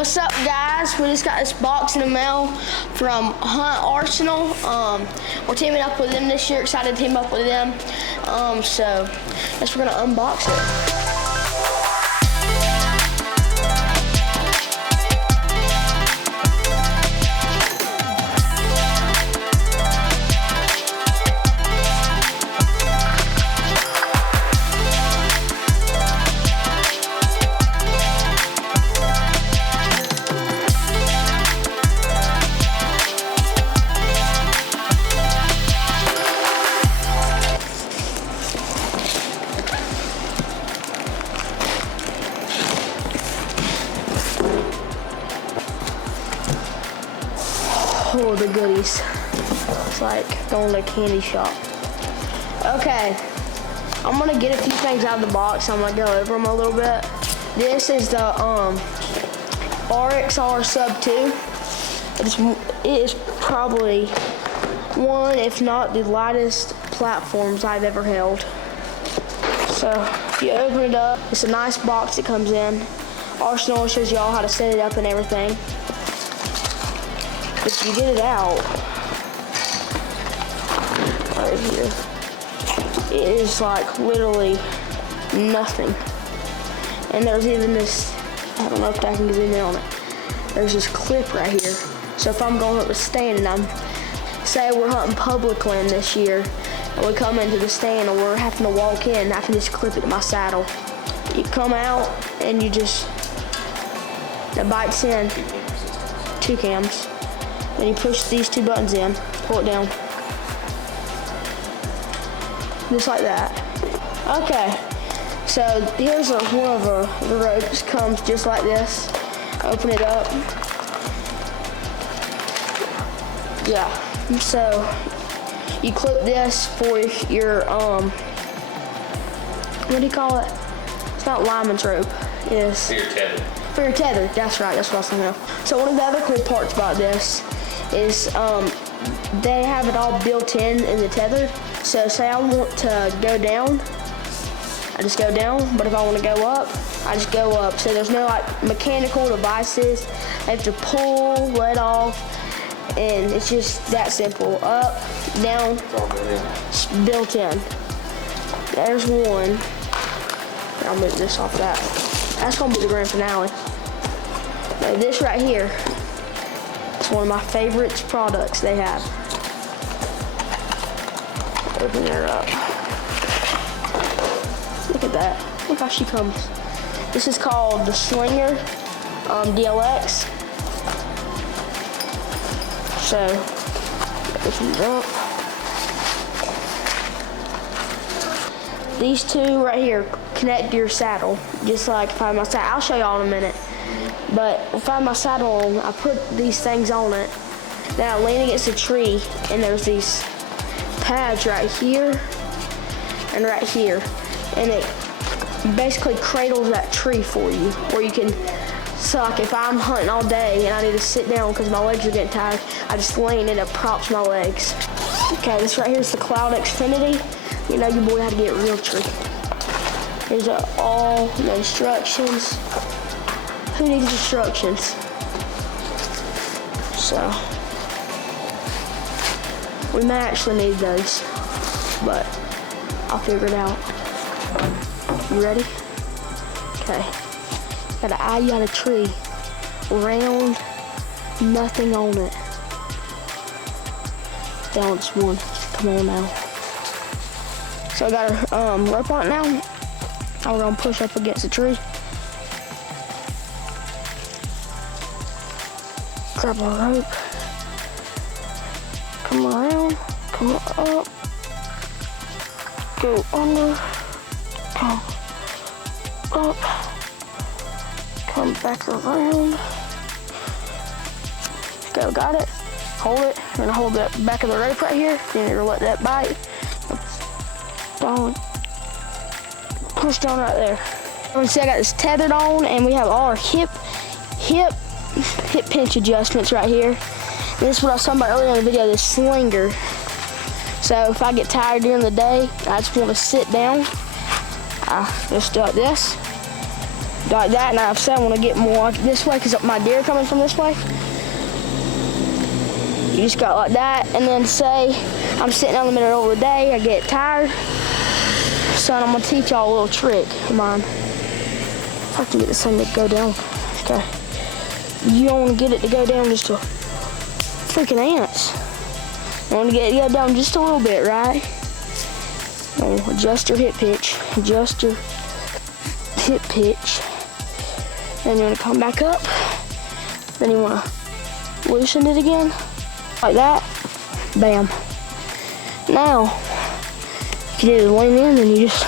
What's up, guys? We just got this box in the mail from Hunt Arsenal. We're teaming up with them this year. Excited to team up with them. So I guess we're gonna unbox it. Oh, the goodies. It's like going to a candy shop. Okay, I'm gonna get a few things out of the box. I'm gonna go over them a little bit. This is the RXR Sub 2. It is probably one, if not the lightest platforms I've ever held. So if you open it up, it's a nice box it comes in. Arsenal shows you all how to set it up and everything. If you get it out, right here, it is like literally nothing. And there's even this, I don't know if I can zoom in on it. There's this clip right here. So if I'm going up the stand and say we're hunting public land this year, and we come into the stand and we're having to walk in, I can just clip it to my saddle. You come out and you just, the bike's in, 2 cams. Then you push these 2 buttons in, pull it down. Just like that. Okay, so here's one of the ropes, comes just like this. Open it up. Yeah, so you clip this for your, what do you call it? It's not lineman's rope, it's for your tether. For your tether, that's right, that's what I was thinking of. So one of the other cool parts about this is they have it all built in the tether. So say I want to go down, I just go down, but if I want to go up, I just go up. So there's no like mechanical devices. I have to pull, let off, and it's just that simple. Up, down, it's built in. There's one. I'll move this off that. That's gonna be the grand finale. Now this right here, it's one of my favorite products they have. Open her up. Look at that. Look how she comes. This is called the Slinger DLX. So, open it up. These 2 right here connect to your saddle, just like if I have my saddle. I'll show y'all in a minute. But if I have my saddle on, I put these things on it. Then I lean against a tree, and there's these pads right here and right here. And it basically cradles that tree for you, where you can, so like if I'm hunting all day and I need to sit down because my legs are getting tired, I just lean and it props my legs. Okay, this right here is the Cloud Xfinity. You know your boy had to get real tricky. Here's all the instructions. Who needs instructions? So, we may actually need those, but I'll figure it out. You ready? Okay. Got an eye out a tree. Round, nothing on it. Balance one. Come on now. So I got a rope on it now. Now we're gonna push up against the tree. Grab our rope. Come around. Come up. Go under. Come up. Come back around. Go, got it. Hold it. You're gonna hold that back of the rope right here. Then you're gonna let that bite. Down. Push down right there. You see I got this tethered on, and we have all our hip pinch adjustments right here. And this is what I was talking about earlier in the video, this slinger. So if I get tired during the day, I just want to sit down. I just do like this, like that. Now, if I want to get more this way, because my deer coming from this way, you just got like that. And then say I'm sitting out in the middle of the day, I get tired. Son, I'm gonna teach y'all a little trick of mine. If I can get this thing to go down. Okay. You don't want to get it to go down just a freaking ants. You want to get it to go down just a little bit, right? Adjust your hip pitch. Adjust your hip pitch. Then you want to come back up. Then you want to loosen it again. Like that. Bam. Now, if you need to lean in, then you just